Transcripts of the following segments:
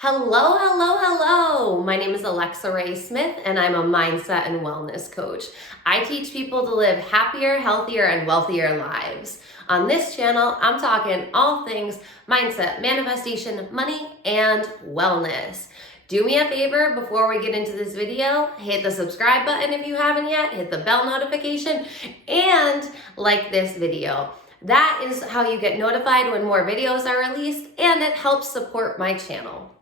Hello, hello, hello. My name is Alexa Ray Smith, and I'm a mindset and wellness coach. I teach people to live happier, healthier, and wealthier lives. On this channel, I'm talking all things mindset, manifestation, money, and wellness. Do me a favor before we get into this video, hit the subscribe button if you haven't yet, hit the bell notification, and like this video. That is how you get notified when more videos are released, and it helps support my channel.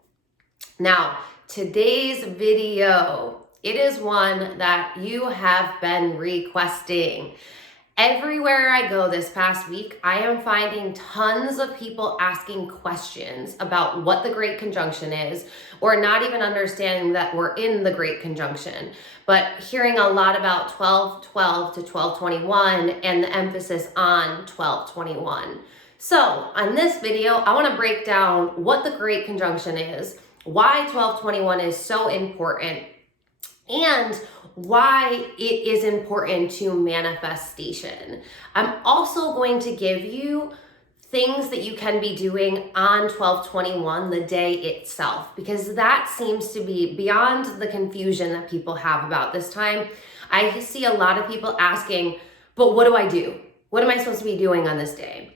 Now, today's video, it is one that you have been requesting. Everywhere I go this past week, I am finding tons of people asking questions about what the Great Conjunction is, or not even understanding that we're in the Great Conjunction, but hearing a lot about 12/12 to 12/21 and the emphasis on 12/21. So on this video, I want to break down what the Great Conjunction is, why 12/21 is so important, and why it is important to manifestation. I'm also going to give you things that you can be doing on 12/21, the day itself, because that seems to be beyond the confusion that people have about this time. I see a lot of people asking, but what do I do? What am I supposed to be doing on this day?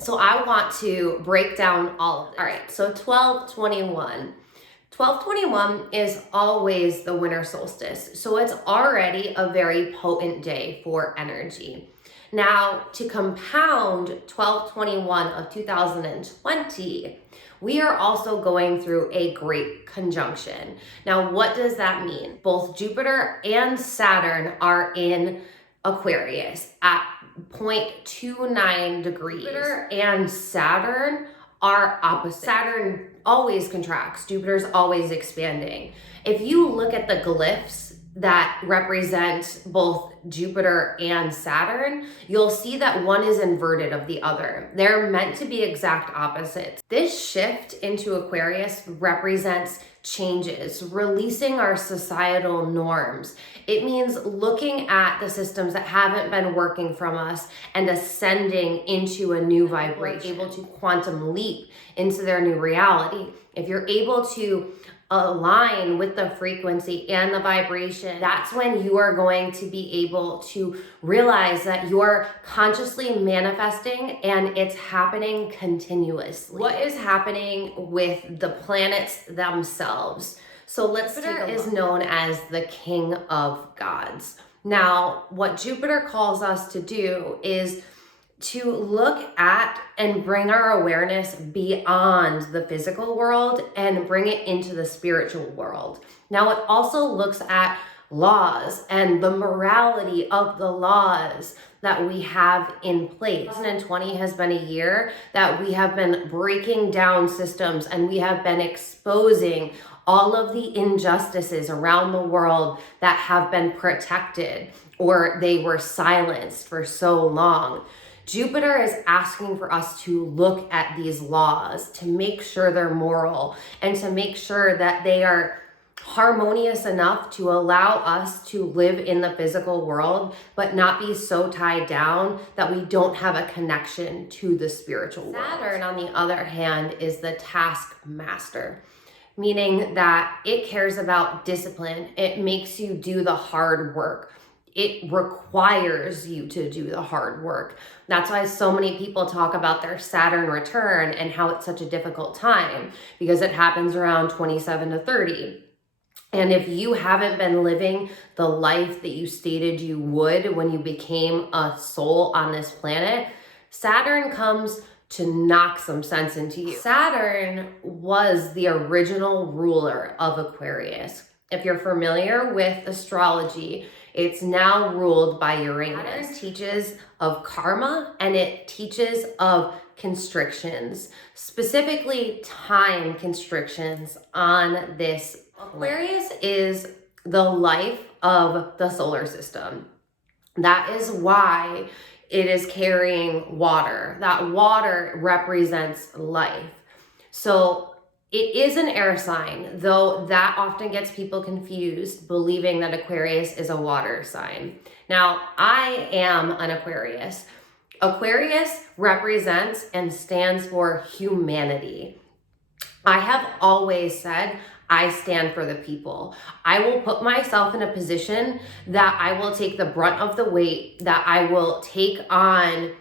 So I want to break down all of this. All right, so 12/21. 12/21 is always the winter solstice, so it's already a very potent day for energy. Now, to compound 12/21 of 2020, we are also going through a great conjunction. Now, what does that mean? Both Jupiter and Saturn are in Aquarius at 0.29 degrees. Jupiter and Saturn are opposite. Saturn always contracts, Jupiter's always expanding. If you look at the glyphs that represent both Jupiter and Saturn, you'll see that one is inverted of the other. They're meant to be exact opposites. This shift into Aquarius represents changes, releasing our societal norms. It means looking at the systems that haven't been working from us and ascending into a new vibration, able to quantum leap into their new reality. If you're able to align with the frequency and the vibration, that's when you are going to be able to realize that you're consciously manifesting and it's happening continuously. What is happening with the planets themselves? So let's take a look. Jupiter is known as the king of gods. Now, what Jupiter calls us to do is to look at and bring our awareness beyond the physical world and bring it into the spiritual world. Now, it also looks at laws and the morality of the laws that we have in place. 2020 has been a year that we have been breaking down systems and we have been exposing all of the injustices around the world that have been protected or they were silenced for so long. Jupiter is asking for us to look at these laws, to make sure they're moral, and to make sure that they are harmonious enough to allow us to live in the physical world, but not be so tied down that we don't have a connection to the spiritual world. Saturn, on the other hand, is the taskmaster, meaning that it cares about discipline. It makes you do the hard work. It requires you to do the hard work. That's why so many people talk about their Saturn return and how it's such a difficult time, because it happens around 27 to 30. And if you haven't been living the life that you stated you would when you became a soul on this planet, Saturn comes to knock some sense into you. Saturn was the original ruler of Aquarius. If you're familiar with astrology, it's now ruled by Uranus. Saturn teaches of karma and it teaches of constrictions, specifically time constrictions on this. Aquarius is the life of the solar system. That is why it is carrying water. That water represents life. So it is an air sign, though that often gets people confused, believing that Aquarius is a water sign. Now, I am an Aquarius. Aquarius represents and stands for humanity. I have always said, I stand for the people. I will put myself in a position that I will take the brunt of the weight, that I will take on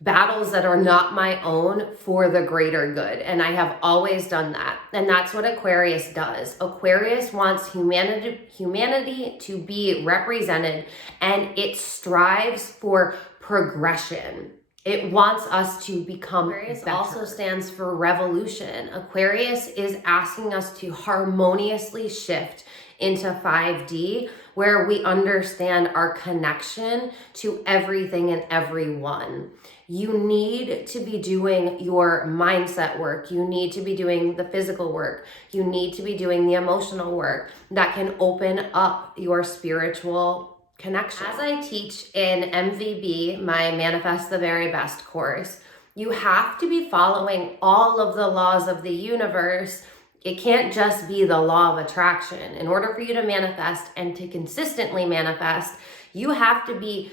battles that are not my own for the greater good. And I have always done that. And that's what Aquarius does. Aquarius wants humanity to be represented, and it strives for progression. It wants us to become Aquarius better. Also stands for revolution. Aquarius is asking us to harmoniously shift into 5D, where we understand our connection to everything and everyone. You need to be doing your mindset work. You need to be doing the physical work. You need to be doing the emotional work that can open up your spiritual connection. As I teach in MVB, my Manifest the Very Best course, you have to be following all of the laws of the universe. It can't just be the law of attraction. In order for you to manifest and to consistently manifest, you have to be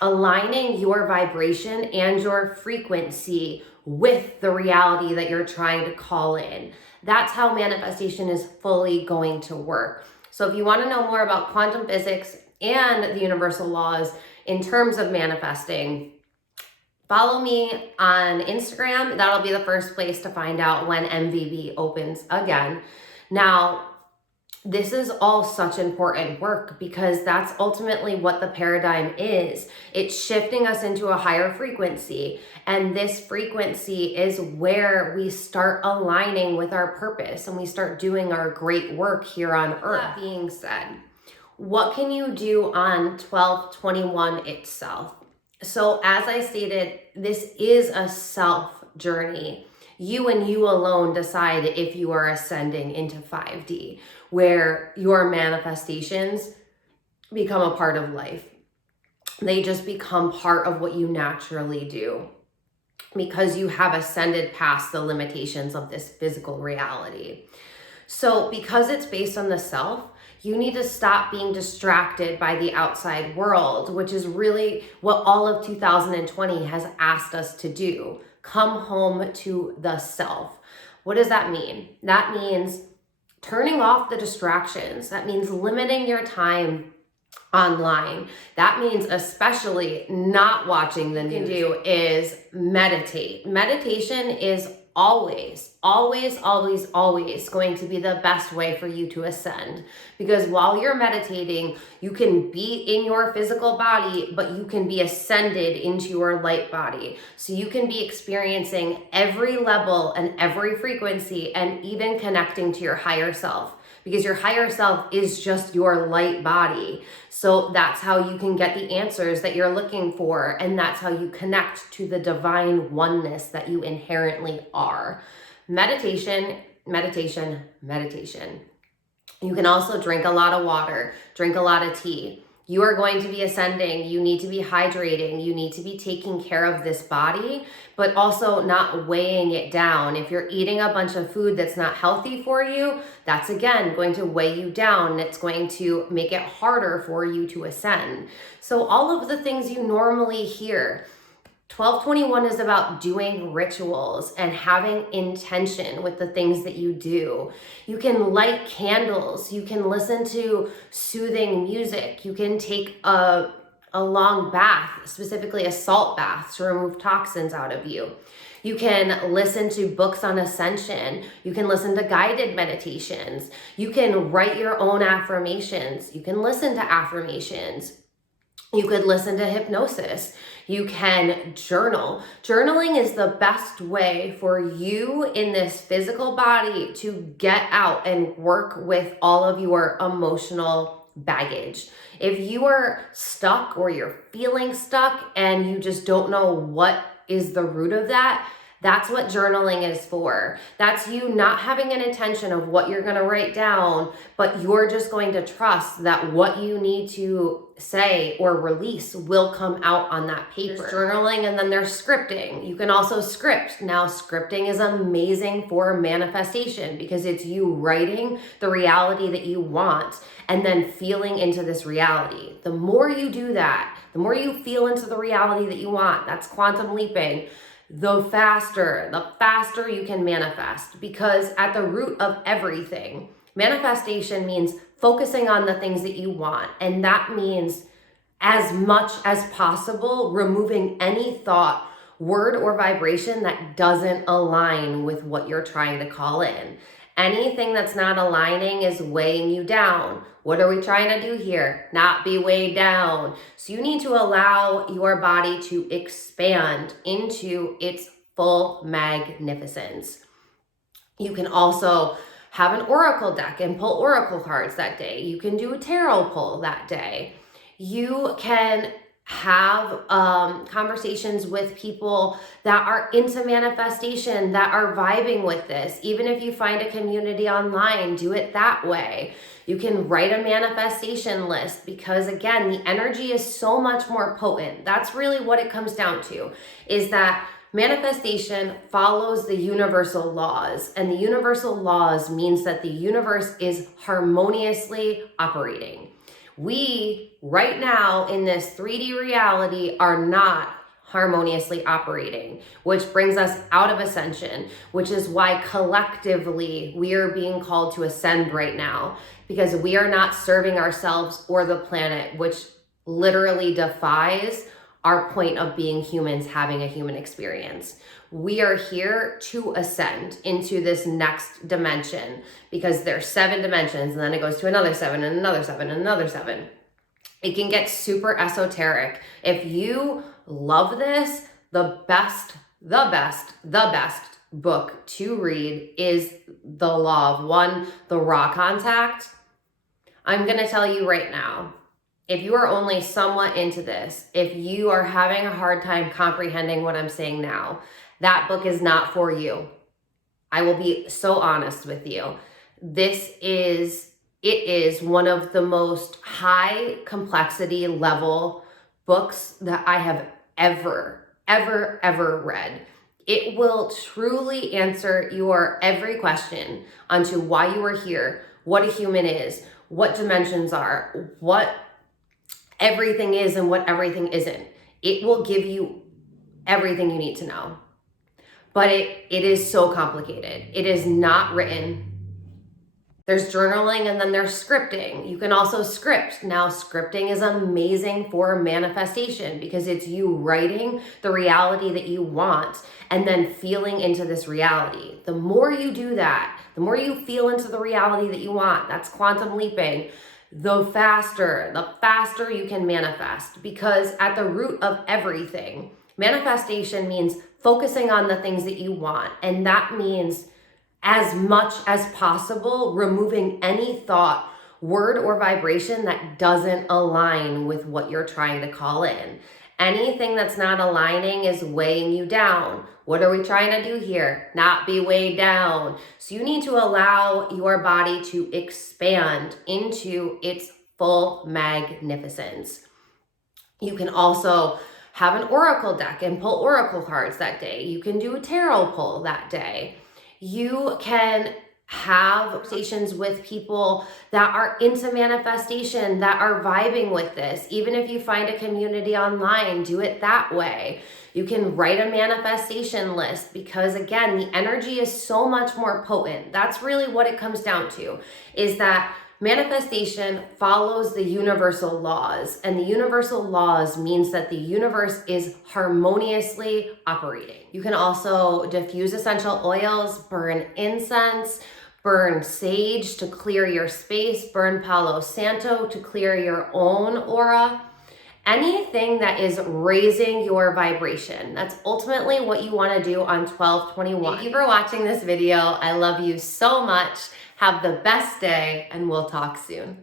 aligning your vibration and your frequency with the reality that you're trying to call in. That's how manifestation is fully going to work. So if you want to know more about quantum physics and the universal laws in terms of manifesting, follow me on Instagram. That'll be the first place to find out when MVB opens again. Now, this is all such important work because that's ultimately what the paradigm is. It's shifting us into a higher frequency. And this frequency is where we start aligning with our purpose and we start doing our great work here on Earth. That being said, what can you do on 12/21 itself? So as I stated, this is a self journey. You and you alone decide if you are ascending into 5D, where your manifestations become a part of life. They just become part of what you naturally do because you have ascended past the limitations of this physical reality. So because it's based on the self, you need to stop being distracted by the outside world, which is really what all of 2020 has asked us to do. Come home to the self. What does that mean? That means turning off the distractions. That means limiting your time online. That means especially not watching the news. What you can do is meditate. Meditation is always going to be the best way for you to ascend, because while you're meditating, you can be in your physical body, but you can be ascended into your light body. So you can be experiencing every level and every frequency and even connecting to your higher self, because your higher self is just your light body. So that's how you can get the answers that you're looking for, and that's how you connect to the divine oneness that you inherently are. Meditation. You can also drink a lot of water, drink a lot of tea. You are going to be ascending. You need to be hydrating. You need to be taking care of this body, but also not weighing it down. If you're eating a bunch of food that's not healthy for you, that's again going to weigh you down. It's going to make it harder for you to ascend. So all of the things you normally hear, 12/21 is about doing rituals and having intention with the things that you do. You can light candles. You can listen to soothing music. You can take a long bath, specifically a salt bath, to remove toxins out of you. You can listen to books on ascension. You can listen to guided meditations. You can write your own affirmations. You can listen to affirmations. You could listen to hypnosis. You can journal. Journaling is the best way for you in this physical body to get out and work with all of your emotional baggage. If you are stuck or you're feeling stuck and you just don't know what is the root of that, that's what journaling is for. That's you not having an intention of what you're going to write down, but you're just going to trust that what you need to say or release will come out on that paper. There's journaling, and then there's scripting. You can also script. Now, scripting is amazing for manifestation because it's you writing the reality that you want and then feeling into this reality. The more you do that, the more you feel into the reality that you want, that's quantum leaping, the faster you can manifest, because at the root of everything, manifestation means focusing on the things that you want. And that means as much as possible, removing any thought, word, or vibration that doesn't align with what you're trying to call in. Anything that's not aligning is weighing you down. What are we trying to do here? Not be weighed down. So you need to allow your body to expand into its full magnificence. You can also have an oracle deck and pull oracle cards that day. You can do a tarot pull that day. You can have conversations with people that are into manifestation, that are vibing with this. Even if you find a community online, do it that way. You can write a manifestation list, because again, the energy is so much more potent. That's really what it comes down to, is that manifestation follows the universal laws, and the universal laws means that the universe is harmoniously operating. We, right now in this 3D reality, are not harmoniously operating, which brings us out of ascension, which is why collectively we are being called to ascend right now, because we are not serving ourselves or the planet, which literally defies our point of being humans, having a human experience. We are here to ascend into this next dimension, because there's 7 dimensions, and then it goes to another 7 and another 7 and another 7. It can get super esoteric. If you love this, the best book to read is The Law of One, The Raw Contact. I'm gonna tell you right now, if you are only somewhat into this, if you are having a hard time comprehending what I'm saying now, that book is not for you. I will be so honest with you. It is one of the most high complexity level books that I have ever read. It will truly answer your every question onto why you are here, what a human is, what dimensions are, what everything is and what everything isn't. It will give you everything you need to know. But it is so complicated. It is not written. There's journaling, and then there's scripting. You can also script. Now, scripting is amazing for manifestation, because it's you writing the reality that you want and then feeling into this reality. The more you do that, the more you feel into the reality that you want, that's quantum leaping, the faster you can manifest, because at the root of everything, manifestation means focusing on the things that you want. And that means as much as possible, removing any thought, word, or vibration that doesn't align with what you're trying to call in. Anything that's not aligning is weighing you down. What are we trying to do here? Not be weighed down. So you need to allow your body to expand into its full magnificence. You can also have an oracle deck and pull oracle cards that day. You can do a tarot pull that day. You can have conversations with people that are into manifestation, that are vibing with this. Even if you find a community online, do it that way. You can write a manifestation list, because again, the energy is so much more potent. That's really what it comes down to, is that manifestation follows the universal laws, and the universal laws means that the universe is harmoniously operating. You can also diffuse essential oils, burn incense, burn sage to clear your space, burn Palo Santo to clear your own aura. Anything that is raising your vibration. That's ultimately what you want to do on 12/21. Thank you for watching this video. I love you so much. Have the best day, and we'll talk soon.